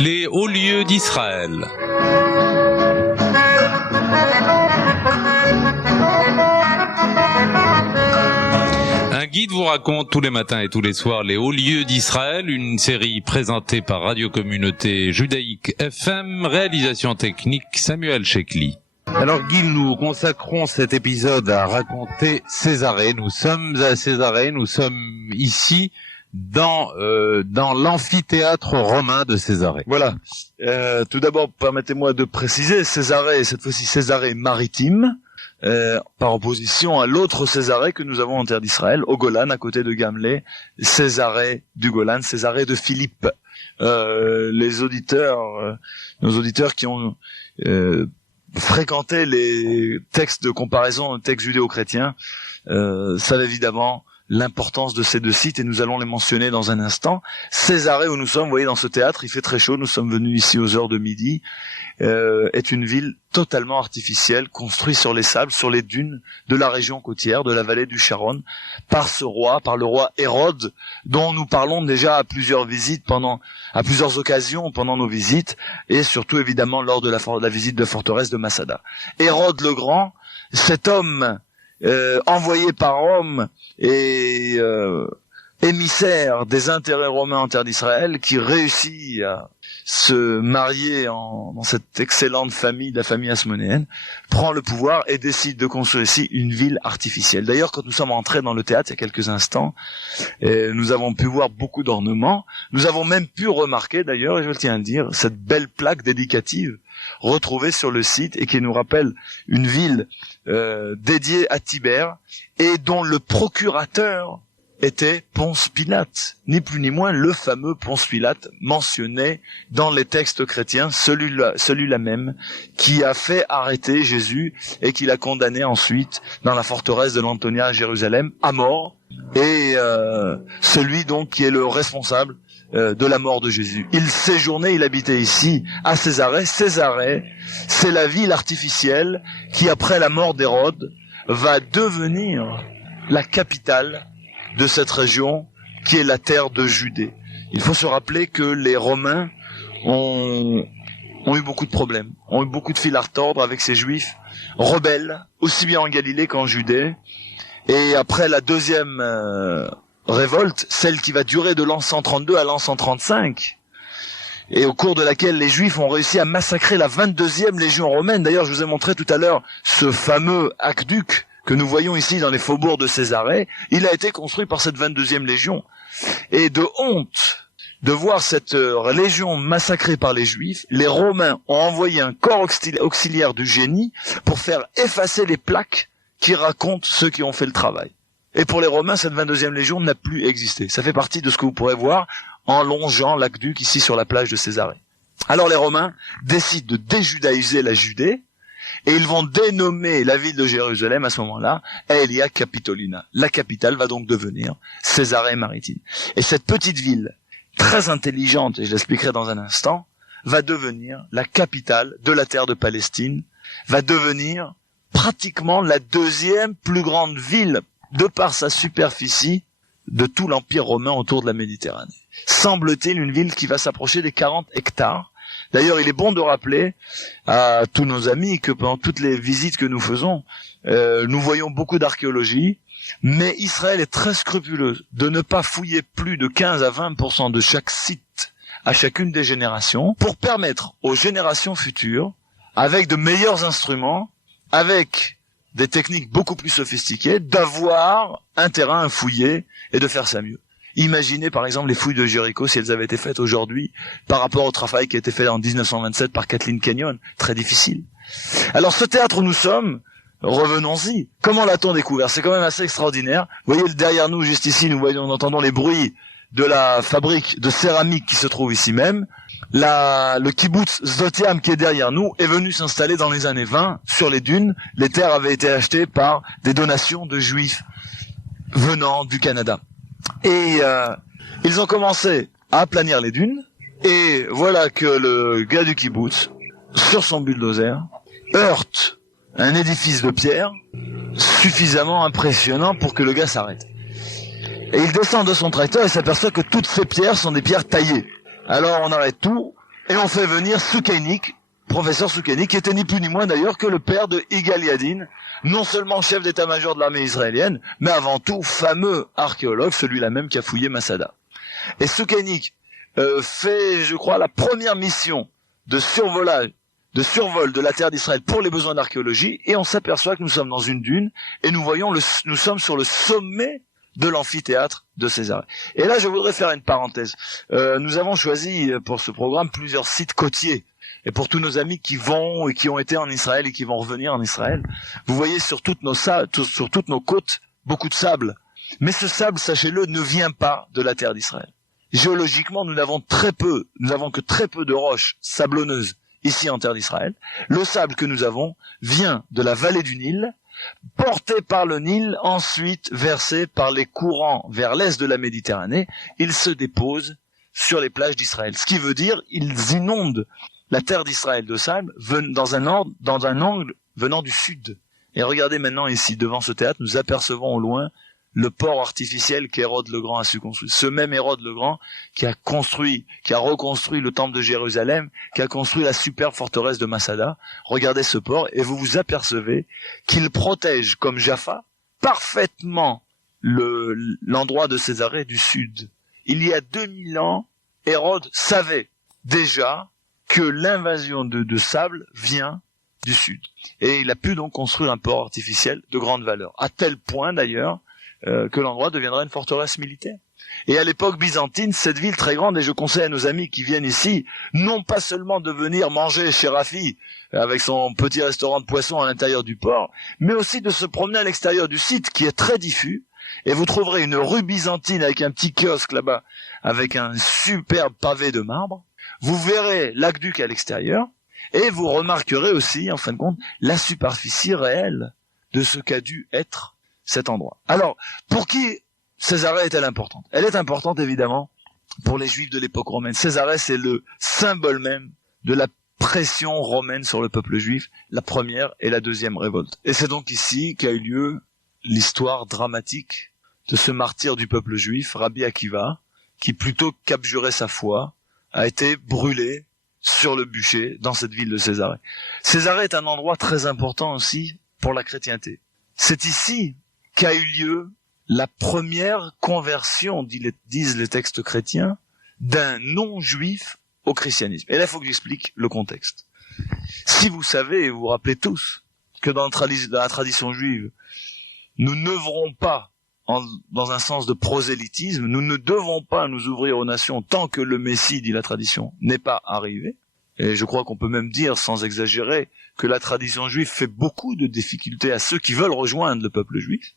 Les hauts lieux d'Israël. Un guide vous raconte tous les matins et tous les soirs les hauts lieux d'Israël, une série présentée par Radio Communauté Judaïque FM, réalisation technique Samuel Chekli. Alors Guy, nous consacrons cet épisode à raconter Césarée. Nous sommes à Césarée, nous sommes ici dans l'amphithéâtre romain de Césarée. Voilà. Tout d'abord, permettez-moi de préciser, Césarée, cette fois-ci Césarée maritime, par opposition à l'autre Césarée que nous avons en terre d'Israël, au Golan, à côté de Gamlé, Césarée du Golan, Césarée de Philippe. Nos auditeurs qui ont fréquenté les textes de comparaison, textes judéo-chrétiens, savent évidemment l'importance de ces deux sites, et nous allons les mentionner dans un instant. Césarée, où nous sommes, vous voyez, dans ce théâtre, il fait très chaud, nous sommes venus ici aux heures de midi, est une ville totalement artificielle, construite sur les sables, sur les dunes de la région côtière, de la vallée du Sharon, par le roi Hérode, dont nous parlons déjà à plusieurs occasions pendant nos visites, et surtout évidemment lors de la visite de forteresse de Masada. Hérode le Grand, cet homme envoyé par Rome et émissaire des intérêts romains en terre d'Israël, qui réussit à se marier dans cette excellente famille, la famille asmonéenne, prend le pouvoir et décide de construire ici une ville artificielle. D'ailleurs, quand nous sommes entrés dans le théâtre il y a quelques instants, nous avons pu voir beaucoup d'ornements. Nous avons même pu remarquer, d'ailleurs, et je tiens à le dire, cette belle plaque dédicative retrouvée sur le site et qui nous rappelle une ville dédiée à Tibère et dont le procurateur était Ponce Pilate, ni plus ni moins le fameux Ponce Pilate mentionné dans les textes chrétiens, celui-là même qui a fait arrêter Jésus et qui l'a condamné ensuite dans la forteresse de l'Antonia à Jérusalem à mort, et celui donc qui est le responsable de la mort de Jésus. Il séjournait, il habitait ici à Césarée. Césarée, c'est la ville artificielle qui, après la mort d'Hérode, va devenir la capitale de cette région qui est la terre de Judée. Il faut se rappeler que les Romains ont eu beaucoup de problèmes, ont eu beaucoup de fil à retordre avec ces Juifs rebelles, aussi bien en Galilée qu'en Judée. Et après la deuxième révolte, celle qui va durer de l'an 132 à l'an 135, et au cours de laquelle les Juifs ont réussi à massacrer la 22e légion romaine. D'ailleurs, je vous ai montré tout à l'heure ce fameux aqueduc que nous voyons ici dans les faubourgs de Césarée. Il a été construit par cette 22e légion. Et de honte de voir cette légion massacrée par les Juifs, les Romains ont envoyé un corps auxiliaire du génie pour faire effacer les plaques qui racontent ceux qui ont fait le travail. Et pour les Romains, cette 22e légion n'a plus existé. Ça fait partie de ce que vous pourrez voir en longeant l'aqueduc ici sur la plage de Césarée. Alors les Romains décident de déjudaïser la Judée, et ils vont dénommer la ville de Jérusalem à ce moment-là Aelia Capitolina. La capitale va donc devenir Césarée maritime. Et cette petite ville, très intelligente, et je l'expliquerai dans un instant, va devenir la capitale de la terre de Palestine, va devenir pratiquement la deuxième plus grande ville, de par sa superficie, de tout l'Empire romain autour de la Méditerranée. Semble-t-il une ville qui va s'approcher des 40 hectares. D'ailleurs, il est bon de rappeler à tous nos amis que pendant toutes les visites que nous faisons, nous voyons beaucoup d'archéologie, mais Israël est très scrupuleuse de ne pas fouiller plus de 15 à 20% de chaque site à chacune des générations, pour permettre aux générations futures, avec de meilleurs instruments, avec des techniques beaucoup plus sophistiquées, d'avoir un terrain à fouiller et de faire ça mieux. Imaginez par exemple les fouilles de Jéricho si elles avaient été faites aujourd'hui par rapport au travail qui a été fait en 1927 par Kathleen Kenyon. Très difficile. Alors ce théâtre où nous sommes, revenons-y. Comment l'a-t-on découvert? C'est quand même assez extraordinaire. Vous voyez derrière nous, juste ici, nous entendons les bruits de la fabrique de céramique qui se trouve ici même. Le kibbutz Sdotiam qui est derrière nous est venu s'installer dans les années 20 sur les dunes. Les terres avaient été achetées par des donations de juifs venant du Canada. Et ils ont commencé à aplanir les dunes, et voilà que le gars du kibbutz, sur son bulldozer, heurte un édifice de pierre suffisamment impressionnant pour que le gars s'arrête. Et il descend de son tracteur et s'aperçoit que toutes ces pierres sont des pierres taillées. Alors on arrête tout, Et on fait venir Soukeinik, professeur Soukeinik, qui était ni plus ni moins d'ailleurs que le père de Yigal Yadin, non seulement chef d'état-major de l'armée israélienne, mais avant tout fameux archéologue, celui-là même qui a fouillé Masada. Et Soukeinik fait, je crois, la première mission de survol de la terre d'Israël pour les besoins d'archéologie, et on s'aperçoit que nous sommes dans une dune, et nous sommes sur le sommet de l'amphithéâtre de Césarée. Et là, je voudrais faire une parenthèse. Nous avons choisi pour ce programme plusieurs sites côtiers. Et pour tous nos amis qui vont et qui ont été en Israël et qui vont revenir en Israël, vous voyez sur toutes nos côtes beaucoup de sable. Mais ce sable, sachez-le, ne vient pas de la terre d'Israël. Géologiquement, nous n'avons que très peu de roches sablonneuses ici en terre d'Israël. Le sable que nous avons vient de la vallée du Nil, porté par le Nil, ensuite versé par les courants vers l'est de la Méditerranée. Il se dépose sur les plages d'Israël. Ce qui veut dire, ils inondent la terre d'Israël de sable dans un angle venant du sud. Et regardez maintenant ici, devant ce théâtre, nous apercevons au loin le port artificiel qu'Hérode le Grand a su construire. Ce même Hérode le Grand qui a reconstruit le temple de Jérusalem, qui a construit la superbe forteresse de Masada. Regardez ce port et vous vous apercevez qu'il protège, comme Jaffa, parfaitement l'endroit de Césarée du sud. Il y a 2000 ans, Hérode savait déjà que l'invasion de sable vient du sud. Et il a pu donc construire un port artificiel de grande valeur. À tel point d'ailleurs que l'endroit deviendra une forteresse militaire. Et à l'époque byzantine, cette ville très grande, et je conseille à nos amis qui viennent ici, non pas seulement de venir manger chez Rafi, avec son petit restaurant de poissons à l'intérieur du port, mais aussi de se promener à l'extérieur du site, qui est très diffus, et vous trouverez une rue byzantine avec un petit kiosque là-bas, avec un superbe pavé de marbre. Vous verrez l'aqueduc à l'extérieur, et vous remarquerez aussi, en fin de compte, la superficie réelle de ce qu'a dû être cet endroit. Alors, pour qui Césarée est-elle importante? Elle est importante, évidemment, pour les Juifs de l'époque romaine. Césarée, c'est le symbole même de la pression romaine sur le peuple juif, la première et la deuxième révolte. Et c'est donc ici qu'a eu lieu l'histoire dramatique de ce martyr du peuple juif, Rabbi Akiva, qui plutôt qu'abjurer sa foi, a été brûlé sur le bûcher dans cette ville de Césarée. Césarée est un endroit très important aussi pour la chrétienté. C'est ici qu'a eu lieu la première conversion, disent les textes chrétiens, d'un non-juif au christianisme. Et là, il faut que j'explique le contexte. Si vous savez, et vous vous rappelez tous, que dans la tradition juive, nous n'œuvrons pas dans un sens de prosélytisme, nous ne devons pas nous ouvrir aux nations tant que le Messie, dit la tradition, n'est pas arrivé. Et je crois qu'on peut même dire, sans exagérer, que la tradition juive fait beaucoup de difficultés à ceux qui veulent rejoindre le peuple juif.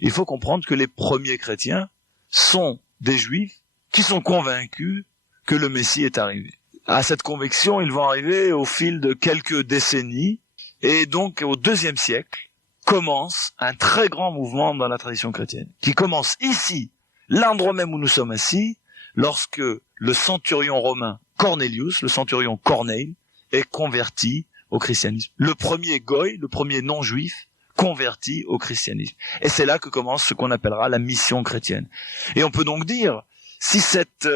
Il faut comprendre que les premiers chrétiens sont des juifs qui sont convaincus que le Messie est arrivé. À cette conviction, ils vont arriver au fil de quelques décennies, et donc au IIe siècle commence un très grand mouvement dans la tradition chrétienne, qui commence ici, l'endroit même où nous sommes assis, lorsque le centurion romain Cornelius, le centurion Corneille, est converti au christianisme. Le premier goy, le premier non-juif, converti au christianisme. Et c'est là que commence ce qu'on appellera la mission chrétienne. Et on peut donc dire, si cette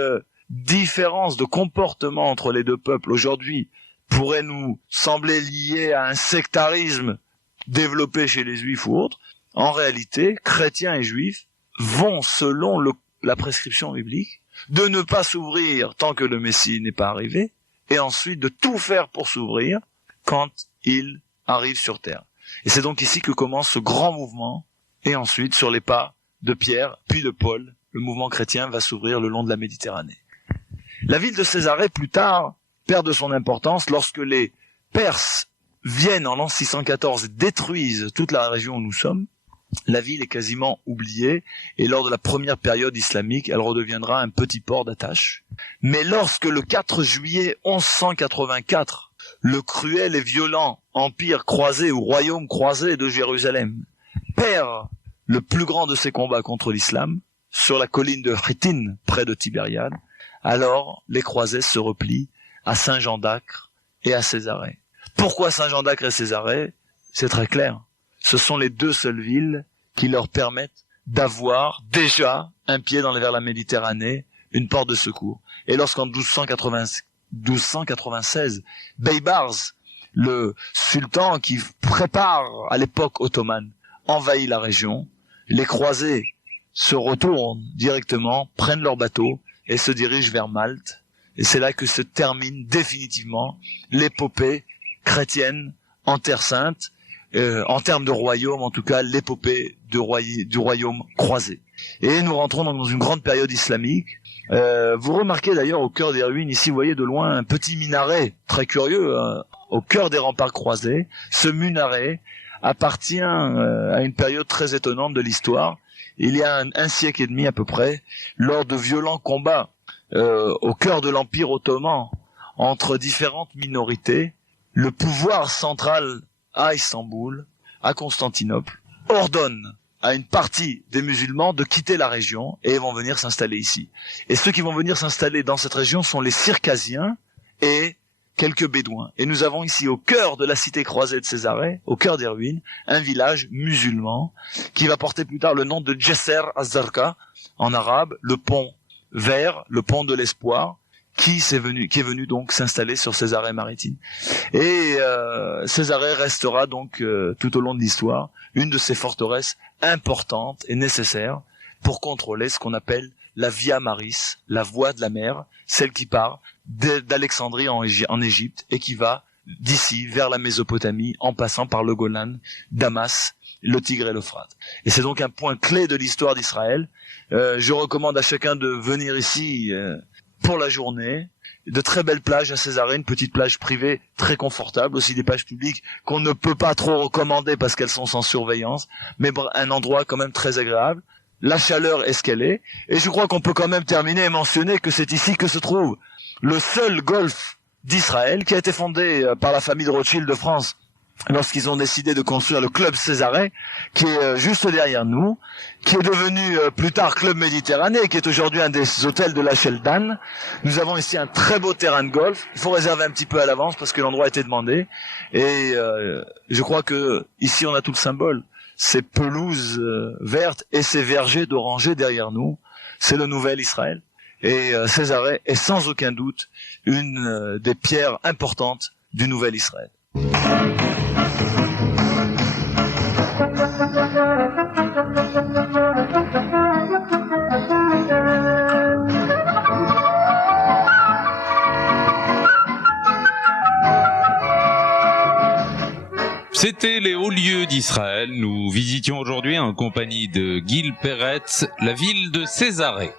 différence de comportement entre les deux peuples aujourd'hui pourrait nous sembler liée à un sectarisme développé chez les juifs ou autres, en réalité, chrétiens et juifs vont, selon la prescription biblique, de ne pas s'ouvrir tant que le Messie n'est pas arrivé, et ensuite de tout faire pour s'ouvrir quand il arrive sur terre. Et c'est donc ici que commence ce grand mouvement, et ensuite, sur les pas de Pierre, puis de Paul, le mouvement chrétien va s'ouvrir le long de la Méditerranée. La ville de Césarée, plus tard, perd de son importance lorsque les Perses viennent en l'an 614 et détruisent toute la région où nous sommes. La ville est quasiment oubliée, et lors de la première période islamique, elle redeviendra un petit port d'attache. Mais lorsque le 4 juillet 1184, le cruel et violent empire croisé ou royaume croisé de Jérusalem perd le plus grand de ses combats contre l'islam, sur la colline de Chittin, près de Tibériade, alors les croisés se replient à Saint-Jean d'Acre et à Césarée. Pourquoi Saint-Jean d'Acre et Césarée? C'est très clair. Ce sont les deux seules villes qui leur permettent d'avoir déjà un pied vers la Méditerranée, une porte de secours. Et lorsqu'en 1284, 1296. Baybars, le sultan qui prépare à l'époque ottomane, envahit la région. Les croisés se retournent directement, prennent leur bateau et se dirigent vers Malte. Et c'est là que se termine définitivement l'épopée chrétienne en Terre Sainte, en termes de royaume, en tout cas l'épopée du royaume croisé. Et nous rentrons donc dans une grande période islamique. Vous remarquez d'ailleurs au cœur des ruines, ici vous voyez de loin un petit minaret, très curieux, au cœur des remparts croisés. Ce minaret appartient à une période très étonnante de l'histoire. Il y a un siècle et demi à peu près, lors de violents combats au cœur de l'Empire ottoman entre différentes minorités, le pouvoir central à Istanbul, à Constantinople, ordonne à une partie des musulmans de quitter la région et ils vont venir s'installer ici. Et ceux qui vont venir s'installer dans cette région sont les Circassiens et quelques Bédouins. Et nous avons ici, au cœur de la cité croisée de Césarée, au cœur des ruines, un village musulman qui va porter plus tard le nom de Djesser az-Zarqa, en arabe, le pont vert, le pont de l'espoir, qui est venu donc s'installer sur Césarée maritime. Et Césarée restera donc tout au long de l'histoire une de ces forteresses importantes et nécessaires pour contrôler ce qu'on appelle la Via Maris, la voie de la mer, celle qui part d'Alexandrie en Égypte et qui va d'ici vers la Mésopotamie en passant par le Golan, Damas, le Tigre et l'Euphrate. Et c'est donc un point clé de l'histoire d'Israël. Je recommande à chacun de venir ici pour la journée. De très belles plages à Césarée, une petite plage privée très confortable, aussi des plages publiques qu'on ne peut pas trop recommander parce qu'elles sont sans surveillance, mais un endroit quand même très agréable. La chaleur est ce qu'elle est, et je crois qu'on peut quand même terminer et mentionner que c'est ici que se trouve le seul golfe d'Israël qui a été fondé par la famille de Rothschild de France lorsqu'ils ont décidé de construire le club Césarée, qui est juste derrière nous, qui est devenu plus tard Club Méditerranée, qui est aujourd'hui un des hôtels de la Sheldon. Nous avons ici un très beau terrain de golf. Il faut réserver un petit peu à l'avance parce que l'endroit a été demandé. Et je crois que ici on a tout le symbole. Ces pelouses vertes et ces vergers d'orangers derrière nous, c'est le nouvel Israël. Et Césarée est sans aucun doute une des pierres importantes du nouvel Israël. C'était les hauts lieux d'Israël. Nous visitions aujourd'hui en compagnie de Gil Peretz la ville de Césarée.